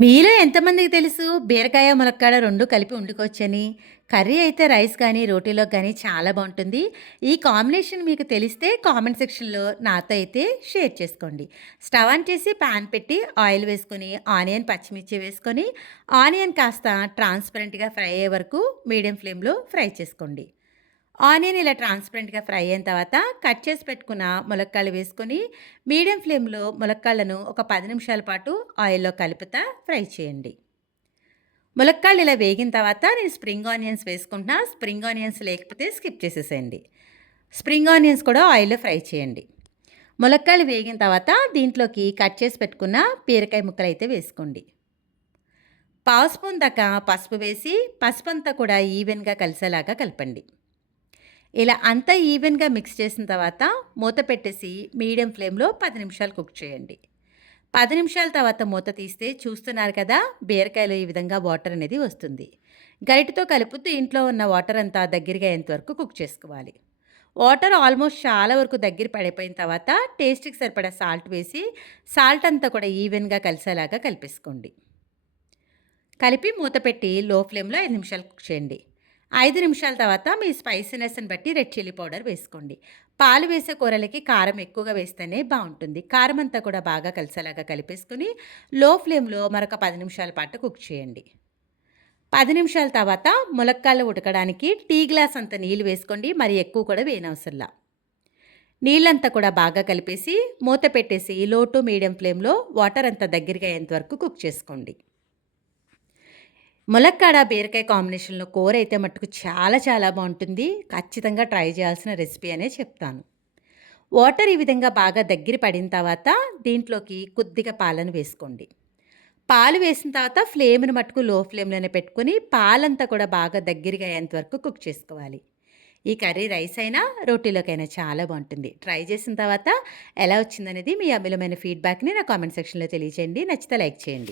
మీలో ఎంతమందికి తెలుసు బీరకాయ, ములక్కాడ 2 కలిపి వండుకోవచ్చని? కర్రీ అయితే రైస్ గానీ, రోటీలోకి గానీ చాలా బావుంటుంది. ఈ కాంబినేషన్ మీకు తెలిస్తే కామెంట్ సెక్షన్‌లో నాతో అయితే షేర్ చేసుకోండి. స్టవ్ ఆన్ చేసి పాన్ పెట్టి ఆయిల్ వేసుకొని, ఆనియన్, పచ్చిమిర్చి వేసుకొని, ఆనియన్ కాస్త ట్రాన్స్‌పరెంట్‌గా ఫ్రై అయ్యే వరకు మీడియం ఫ్లేమ్‌లో ఫ్రై చేసుకోండి. ఆనియన్ ఇలా ట్రాన్స్‌పరెంట్‌గా ఫ్రై అయిన తర్వాత కట్ చేసి పెట్టుకున్న ములక్కాడలు వేసుకొని మీడియం ఫ్లేమ్‌లో ములక్కాడలను ఒక 10 నిమిషాల పాటు ఆయిల్‌లో కలుపుతా ఫ్రై చేయండి. ములక్కాడలు ఇలా వేగిన తర్వాత నేను స్ప్రింగ్ ఆనియన్స్ వేసుకుంటున్నా. స్ప్రింగ్ ఆనియన్స్ లేకపోతే స్కిప్ చేసేసేయండి. స్ప్రింగ్ ఆనియన్స్ కూడా ఆయిల్‌లో ఫ్రై చేయండి. ములక్కాడలు వేగిన తర్వాత దీంట్లోకి కట్ చేసి పెట్టుకున్న బీరకాయ ముక్కలైతే వేసుకోండి. పావు స్పూన్ దాకా పసుపు వేసి పసుపంతా కూడా ఈవెన్‌గా కలిసేలాగా కలపండి. ఇలా అంతా ఈవెన్‌గా మిక్స్ చేసిన తర్వాత మూత పెట్టేసి మీడియం ఫ్లేమ్‌లో 10 నిమిషాలు కుక్ చేయండి. 10 నిమిషాల తర్వాత మూత తీస్తే చూస్తున్నారు కదా! బీరకాయలో ఈ విధంగా వాటర్ అనేది వస్తుంది. గరిటెతో కలుపుతూ ఇంట్లో ఉన్న వాటర్ అంతా దగ్గరగా అయ్యేంత వరకు కుక్ చేసుకోవాలి. వాటర్ ఆల్మోస్ట్ చాలా వరకు దగ్గర పడిపోయిన తర్వాత టేస్ట్‌కి సరిపడా సాల్ట్ వేసి సాల్ట్ అంతా కూడా ఈవెన్‌గా కలిసేలాగా కలిపేసుకోండి. కలిపి మూత పెట్టి లో ఫ్లేమ్‌లో 5 నిమిషాలు కుక్ చేయండి. 5 నిమిషాల తర్వాత మీ స్పైసీనెస్‌ని బట్టి రెడ్ చిల్లీ పౌడర్ వేసుకోండి. పాలు వేసే కూరలకి కారం ఎక్కువగా వేస్తేనే బావుంటుంది. కారం అంతా కూడా బాగా కలిసేలాగా కలిపేసుకొని లో ఫ్లేమ్‌లో మరొక 10 నిమిషాల పాటు కుక్ చేయండి. 10 నిమిషాల తర్వాత ములక్కాడలు ఉడకడానికి టీ గ్లాస్ అంత నీళ్లు వేసుకోండి. మరి ఎక్కువ కూడా వేయనవసరంలా. నీళ్ళంతా కూడా బాగా కలిపేసి మూత పెట్టేసి లో టు మీడియం ఫ్లేమ్‌లో వాటర్ అంతా దగ్గరగా అయ్యేంత వరకు కుక్ చేసుకోండి. ములక్కాడ, బీరకాయ కాంబినేషన్‌లో కూరైతే మట్టుకు చాలా చాలా బావుంటుంది. ఖచ్చితంగా ట్రై చేయాల్సిన రెసిపీ అనే చెప్తాను. వాటర్ ఈ విధంగా బాగా దగ్గర పడిన తర్వాత దీంట్లోకి కొద్దిగా పాలను వేసుకోండి. పాలు వేసిన తర్వాత ఫ్లేమ్‌ని మట్టుకు లో ఫ్లేమ్‌లోనే పెట్టుకొని పాలంతా కూడా బాగా దగ్గరగా అయ్యేంత వరకు కుక్ చేసుకోవాలి. ఈ కర్రీ రైస్ అయినా, రోటీలోకైనా చాలా బావుంటుంది. ట్రై చేసిన తర్వాత ఎలా వచ్చిందనేది మీ అమూల్యమైన ఫీడ్‌బ్యాక్‌ని నా కామెంట్ సెక్షన్‌లో తెలియచేయండి. నచ్చితే లైక్ చేయండి.